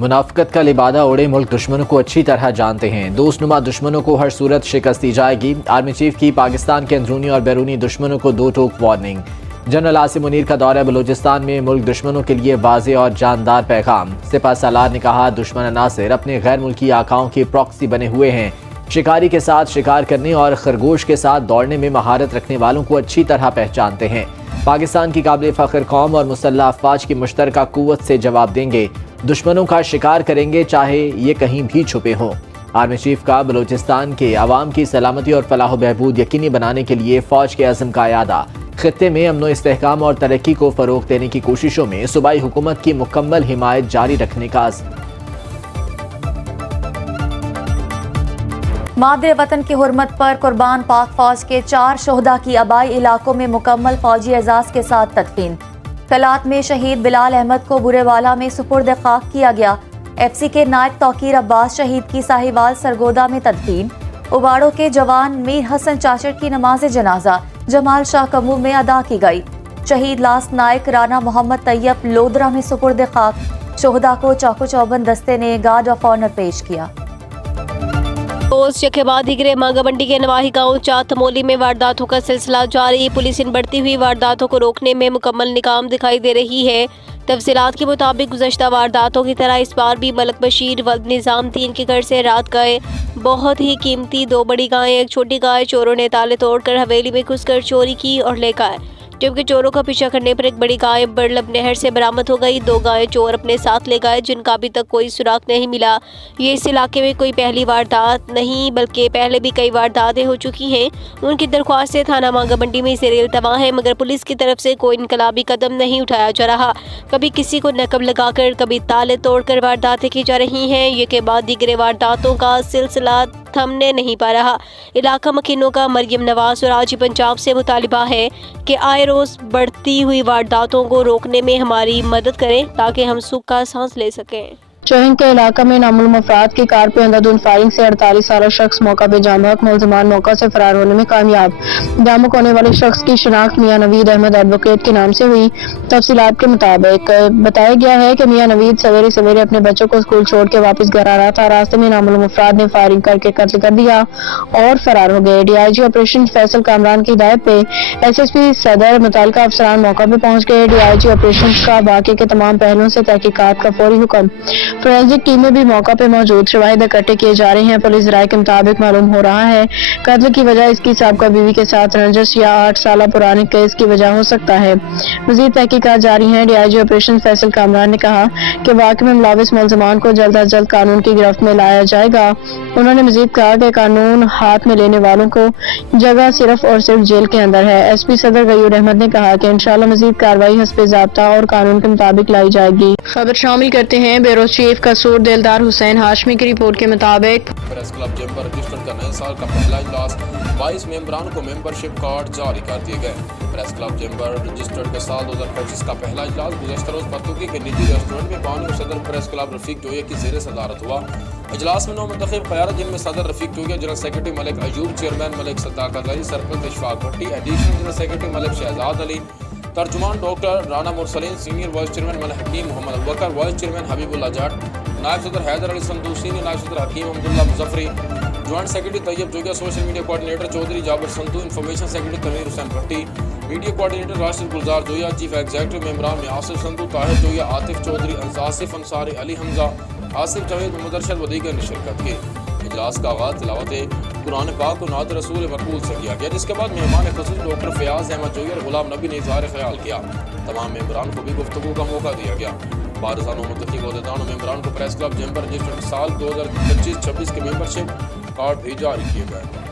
मुनाफिकत का लिबादा ओढ़े मुल्क दुश्मनों को अच्छी तरह जानते हैं। दोस्तनुमा दुश्मनों को हर सूरत शिकस्त दी जाएगी। आर्मी चीफ की पाकिस्तान के अंदरूनी और बैरूनी दुश्मनों को दो टोक वार्निंग। जनरल आसिम मुनीर का दौरा बलूचिस्तान में मुल्क दुश्मनों के लिए वाज़े और जानदार पैगाम। सिपा सालार ने कहा, दुश्मन अनासिर अपने गैर मुल्की आकाओं के प्रॉक्सी बने हुए हैं। शिकारी के साथ शिकार करने और खरगोश के साथ दौड़ने में महारत रखने वालों को अच्छी तरह पहचानते हैं। पाकिस्तान की काबिल फ़ख्र कौम और मुसल्लह अफवाज की मुश्तरका कुव्वत से जवाब देंगे। दुश्मनों का शिकार करेंगे, चाहे ये कहीं भी छुपे हों। आर्मी चीफ का बलूचिस्तान के अवाम की सलामती और फलाह बहबूद यकीनी बनाने के लिए फ़ौज के अज़्म का यादा। खित्ते में अमन इस्तेहकाम और तरक्की को फ़रोग़ देने की कोशिशों में सूबाई हुकूमत की मुकम्मल हिमायत जारी रखने का अज़्म। मादरे वतन की हुर्मत पर कुर्बान पाक फौज के 4 शोहदा की आबाई इलाकों में मुकम्मल फौजी एजाज के साथ तदफीन। कलात में शहीद बिलाल अहमद को बुरेवाला में सुपुर्द खाक किया गया। FC के नायब तौकीर अब्बास शहीद की साहिवाल सरगोदा में तदफीन। उबाड़ों के जवान मीर हसन चाचड़ की नमाज जनाजा जमाल शाह कमू में अदा की गई। शहीद लास्ट नायक राना मोहम्मद तैयब लोधरा में सुपुर्द खाक। शोहदा को चौको चौबंद दस्ते ने गार्ड ऑफ ऑनर पेश किया। पोस्ट के बाद दिगरे मांगा मंडी के नवाही गांव चातमोली में वारदातों का सिलसिला जारी। पुलिस इन बढ़ती हुई वारदातों को रोकने में मुकम्मल नाकाम दिखाई दे रही है। तफसीलात के मुताबिक गुज़श्ता वारदातों की तरह इस बार भी मलक बशीर वल्द निज़ाम तीन के घर से रात गए बहुत ही कीमती 2 बड़ी गायें, एक छोटी गाय चोरों ने ताले तोड़कर हवेली में घुसकर चोरी की और ले गए। जबकि चोरों का पीछा करने पर एक बड़ी गाय बड़लब नहर से बरामद हो गई। 2 गायें चोर अपने साथ ले गए जिनका अभी तक कोई सुराग नहीं मिला। ये इस इलाके में कोई पहली वारदात नहीं बल्कि पहले भी कई वारदातें हो चुकी हैं। उनकी दरख्वास्त से थाना मांगा मंडी में ज़ेर इल्तवा है, मगर पुलिस की तरफ से कोई इनकलाबी कदम नहीं उठाया जा रहा। कभी किसी को नकब लगाकर, कभी ताले तोड़कर वारदातें की जा रही हैं। ये के बाद दीगरे वारदातों का सिलसिला थमने नहीं पा रहा। इलाका मकीनों का मरियम नवाज और आज पंजाब से मुतालिबा है कि आए रोज बढ़ती हुई वारदातों को रोकने में हमारी मदद करें ताकि हम सुख का सांस ले सकें। चोहिंग के इलाका में नामुल अफराद की कार पे अंधाधुंध फायरिंग से 48 साला शख्स मौका पे जामक। मुलजमान मौका से फरार होने में कामयाब। जामक होने वाले शख्स की शिनाख्त मियां नवीद अहमद एडवोकेट के नाम से हुई। तफसीलात के मुताबिक बताया गया है कि मियां नवीद सवेरे सवेरे अपने बच्चों को स्कूल छोड़ के वापस घर आ रहा था। रास्ते में नामुल अफराद ने फायरिंग करके कत्ल कर दिया और फरार हो गए। DIG ऑपरेशन फैसल कामरान की हिदायत पे SSP सदर मुताल्लिका अफसरान मौका पे पहुंच गए। DIG ऑपरेशन का वाक़े के तमाम पहलुओं से तहकीकात का फौरी हुक्म। फोरेंसिक टीमें भी मौका पे मौजूद, शवाहिद इकट्ठे किए जा रहे हैं। पुलिस राय के मुताबिक मालूम हो रहा है कत्ल की वजह इसकी साबका बीवी के साथ रंजिश या 8 साल पुराने केस की वजह हो सकता है। मजीद तहकीकात जारी है। DIG ऑपरेशन फैसल कामरान ने कहा कि वाक़े में मुलविस मुलजमान को जल्द अज जल्द कानून की गिरफ्त में लाया जाएगा। उन्होंने मजीद कहा कि कानून हाथ में लेने वालों को जगह सिर्फ और सिर्फ जेल के अंदर है। SP सदर गयूर अहमद ने कहा कि इंशाअल्लाह मजीद कार्रवाई हस्बे ज़ाब्ता और कानून के मुताबिक लाई जाएगी। खबर शामिल करते हैं ब्यूरो चीफ कसूर दिलदार हुसैन हाशमी की रिपोर्ट के मुताबिक प्रेस क्लब चैम्बर रजिस्टर्ड का नए साल का पहला इजलास 22 मेंबरान को मेंबरशिप कार्ड जारी कर दिए गए। प्रेस क्लब चैम्बर रजिस्टर्ड के साल 2025 का पहला इजलास गुज़श्ता रोज पत्तुकी के निजी रेस्टोरेंट में बानी और सदर प्रेस क्लब रफीक जोया की ज़ेर सदारत हुआ। इजलास में 9 मुंतखब क़यादत जिनमें सदर Rafiq Joya, general secretary Malik Ayub, chairman Malik Saddaqat Ali, sarpanch Ishfaq Bhatti, additional general secretary Malik Shahzad Ali, तर्जुमान doctor Rana Mursaleen, senior vice chairman Malik Hakeem Mohammad Abubakar, vice chairman Habibullah Jat, नायब सदर हैदर अली संधू, सीनियर नायब सदर Hakeem Abdullah Muzaffari, joint secretary Tayyab Joya, social media coordinator Chaudhry Jabir Sandhu, information secretary Tanveer Hussain Bhatti, media coordinator Rashid Gulzar Joya, chief executive मेंबरान में आसिफ संधू, ताहिर जोया, आतिफ चौधरी, आसिफ अंसारी, अली हमजा, आसिफ जावेद, मोहम्मद अरशद व दीगर ने शिरकत की। इजलास का आगाज़ तिलावत कुरान पाक और नात रसूल मकबूल से किया गया, जिसके बाद मेहमान खुसूस डॉक्टर फयाज अहमद जोया और गुलाम नबी ने इज़हार ख्याल किया। तमाम मेंबरान को भी गुफ्तगू का मौका दिया गया। बारसानों मुतक़ी अहदेदार मेंबरान को प्रेस क्लब चैम्बर रजिस्टर्ड साल 2025-26 के मेंबरशिप कार्ड भी जारी किए गए।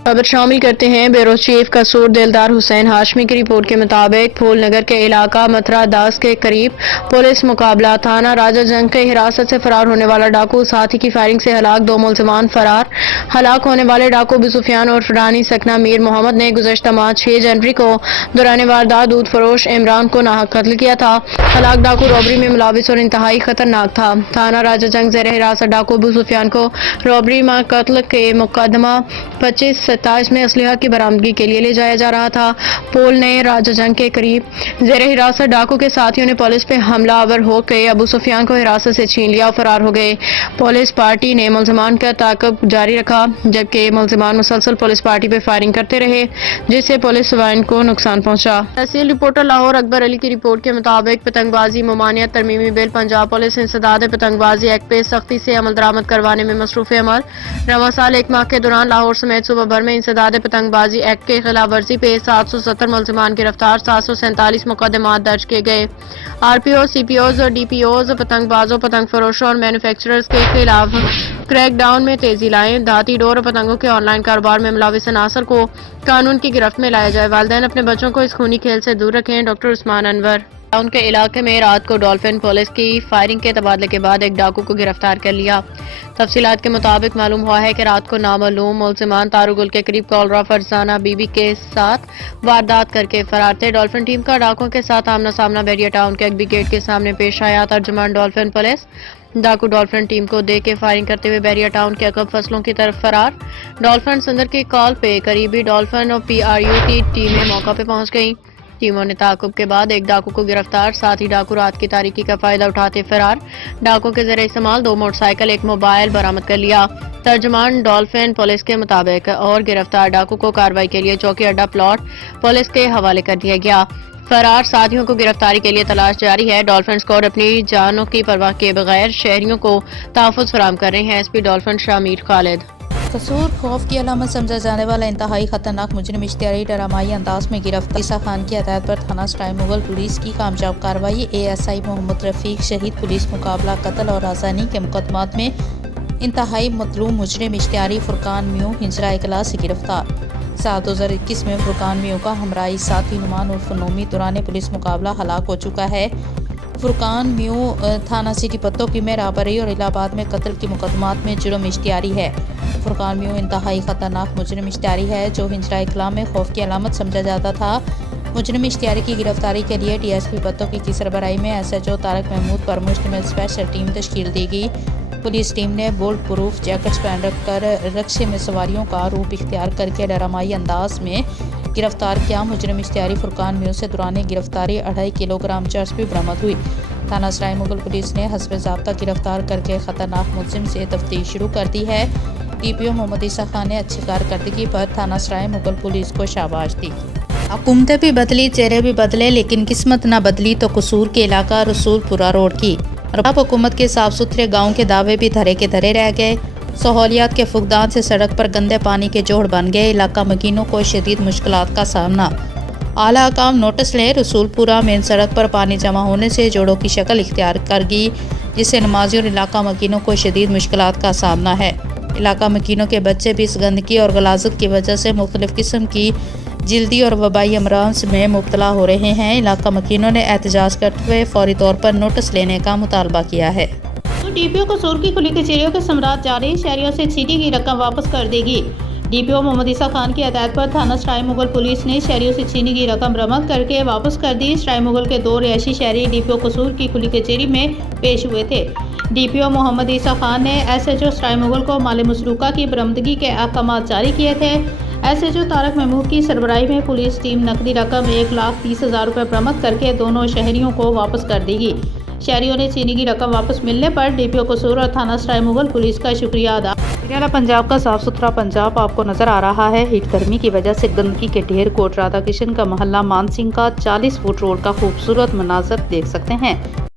खबर शामिल करते हैं ब्यूरो चीफ कसूर दिलदार हुसैन हाशमी की रिपोर्ट के मुताबिक फूलनगर के इलाका मथुरा दास के करीब पुलिस मुकाबला। थाना राजा जंग के हिरासत से फरार होने वाला डाकू, साथी की फायरिंग से हलाक 2 मुलजमान फरार। हलाक होने वाले डाकू अबू सुफियान और फरानी सकना मीर मोहम्मद ने गुज़श्ता माह 6 जनवरी को दौरान वारदात दूध फरोश इमरान को नाहक कत्ल किया था। हलाक डाकू रॉबरी में मुलविस और इंतहाई खतरनाक था। थाना राजा जंग ज़ेर हिरासत डाकू अबू सुफियान को रॉबरी में कत्ल के मुकदमा 25 43 में असलहा की बरामदगी के लिए ले जाया जा रहा था। पोल ने राजा जंग के करीब जेर हिरासत डाकू के साथियों ने पुलिस पे हमला आवर होकर अबू सुफियान को हिरासत से छीन लिया और फरार हो गए। पुलिस पार्टी ने मुलजमान का ताक़ब जारी रखा, जबकि मुलजमान मुसलसल पुलिस पार्टी पे फायरिंग करते रहे, जिससे पुलिस वाहन को नुकसान पहुंचा। तहसील रिपोर्टर लाहौर अकबर अली की रिपोर्ट के मुताबिक पतंगबाजी ममानियत तरमीमी बिल पंजाब पुलिस इंसदाद पतंगबाजी एक्ट पे सख्ती से अमल दरामद करवाने में मसरूफ़ अमल। रवा साल एक माह के दौरान लाहौर समेत सूबा भर में इंसदाद पतंगबाजी एक्ट के खिलाफ वर्जी पे 770 मुलजमान गिरफ्तार, 747 मुकदमात दर्ज किए गए। RPO, CPOs और DPOs पतंगबाजों, पतंग फरोशों और मैन्युफैक्चरर्स के खिलाफ क्रैक डाउन में तेजी लाएं। धाती डोर और पतंगों के ऑनलाइन कारोबार में मुलविस अनासर को कानून की गिरफ्त में लाया जाए। वालिदैन अपने बच्चों को इस खूनी खेल से दूर रखें। डॉक्टर उस्मान अनवर। टाउन के इलाके में रात को डॉल्फिन पुलिस की फायरिंग के तबादले के बाद एक डाकू को गिरफ्तार कर लिया। तफसीलात के मुताबिक मालूम हुआ है कि रात को नामालूम मुलजिमान तारुगुल के करीब कॉलरा फरजाना बीबी के साथ वारदात करके फरार थे। डॉल्फिन टीम का डाकुओं के साथ आमना सामना बैरिया टाउन के अगबी गेट के सामने पेश आया। तर्जुमान डॉल्फिन पुलिस डाकू डॉल्फिन टीम को देख के फायरिंग करते हुए बैरिया टाउन के अकब फसलों की तरफ फरार। डॉल्फिन संदर की कॉल पे करीबी डॉल्फिन और PRU की टीमें मौका पे पहुंच गईं। टीमों ने ताकुब के बाद एक डाकू को गिरफ्तार, साथ ही डाकू रात की तारीकी का फायदा उठाते फरार। डाकू के जरिए इस्तेमाल 2 मोटरसाइकिल, 1 मोबाइल बरामद कर लिया। तर्जुमान डॉल्फिन पुलिस के मुताबिक और गिरफ्तार डाकू को कार्रवाई के लिए चौकी अड्डा प्लॉट पुलिस के हवाले कर दिया गया। फरार साथियों को गिरफ्तारी के लिए तलाश जारी है। डॉल्फिन स्क्वाड अपनी जानों की परवाह किए बगैर शहरियों को तहफ़्फ़ुज़ फराहम कर रहे हैं। SP dolphin Shamir Khalid. कसूर खौफ की अलामत समझा जाने वाला इंतहाई खतरनाक मुजरिम इश्तिहारी ड्रामाई अंदाज में गिरफ्तार। ईसा खान की हदायत पर थाना स्ट्राइम मुगल पुलिस की कामयाब कार्रवाई। ASI मोहम्मद रफीक शहीद पुलिस मुकाबला कत्ल और आसानी के मुकदमात में इंतहाई मतलूब मुजरिम इश्तिहारी फुरकान म्यू हिजरा इकला से गिरफ्तार। साल 2021 में फुरकान म्यू का हमराई साथी नुमान उर्फ नोमी दौरान पुलिस मुकाबला हलाक हो चुका है। फुरकान म्यू थाना सिटी पत्तों में राबरी और इलाहाबाद में कत्ल के मुकदमात में जुर्म इश्तिहारी है। फुरकान म्यू इंतहाई खतरनाक मुजरिम इश्तिहारी है जो हिजरा इकला में खौफ की अलामत समझा जाता था। मुजरिम इश्तिहारी की गिरफ्तारी के लिए DSP पत्तों की सरबराही में SHO तारक महमूद पर मुश्तमिल स्पेशल टीम तश्कील दी गई। पुलिस टीम ने बुलेट प्रूफ जैकेट्स पहन रखकर रक्शे में सवारियों का रूप इख्तियार करके डरामाई अंदाज में गिरफ्तार किया। मुजरिम इश्तिहारी फुरकान म्यू से दौरान गिरफ्तारी 2.5 किलोग्राम चर्स भी बरामद हुई। थाना सराय मुगल पुलिस ने हस्ब ज़ाब्ता गिरफ्तार करके खतरनाक मुलजिम से तफ्तीश शुरू कर दी है। DPO मोहम्मद ईसा खान ने अच्छी कारकर्दगी पर थाना सराय मुगल पुलिस को शाबाश दी। हुकूमतें भी बदली, चेहरे भी बदले, लेकिन किस्मत न बदली तो कसूर के इलाका रसूलपुरा रोड की। अब हुकूमत के साफ सुथरे गाँव के दावे भी धरे के धरे रह गए। सहूलियात के फुकदान से सड़क पर गंदे पानी के जोड़ बन गए। इलाका मकीनों को शदीद मुश्किलात का सामना। आला हकाम नोटिस लें, रसूलपुरा मेन सड़क पर पानी जमा होने से जोड़ों की शक्ल इख्तियार कर गई, जिससे नमाजी और इलाका मकीनों को शदीद मुश्किलात का सामना है। इलाका मकीनों के बच्चे भी इस गंदगी और गलाजत की वजह से मुख्तलिफ किस्म की जल्दी और वबाई अमराज में मुब्तला हो रहे हैं। इलाका मकीनों ने एहतजाज करते हुए फौरी तौर पर नोटिस लेने का मुतालबा किया है। DPO कसूर की खुली कचेरियों के सम्राट जारी, शहरियों से छीनी की रकम वापस कर देगी। DPO मोहम्मद ईसा खान की हदायत पर थाना स्ट्राइम मुगल पुलिस ने शहरियों से छीनी की रकम बरामद करके वापस कर दी। स्ट्राइम मुगल के 2 रिहायशी शहरी DPO कसूर की खुली कचेरी में पेश हुए थे। DPO मोहम्मद ईसा खान ने SHO स्ट्राइम मुगल को माल मसरूका की बरामदगी के अहकाम जारी किए थे। SHO तारक महमूद की सरबराही में पुलिस टीम नकदी रकम 1,30,000 रुपये बरामद करके दोनों शहरियों को वापस कर देगी। शहरियों ने चीनी की रकम वापस मिलने पर DPO कसूर और थाना सराय मुगल पुलिस का शुक्रिया अदा। हरियाणा पंजाब का साफ सुथरा पंजाब आपको नजर आ रहा है। हीट गर्मी की वजह से गंदगी के ढेर कोट राधा किशन का मोहल्ला मानसिंह का 40 फुट रोड का खूबसूरत मनाजर देख सकते हैं।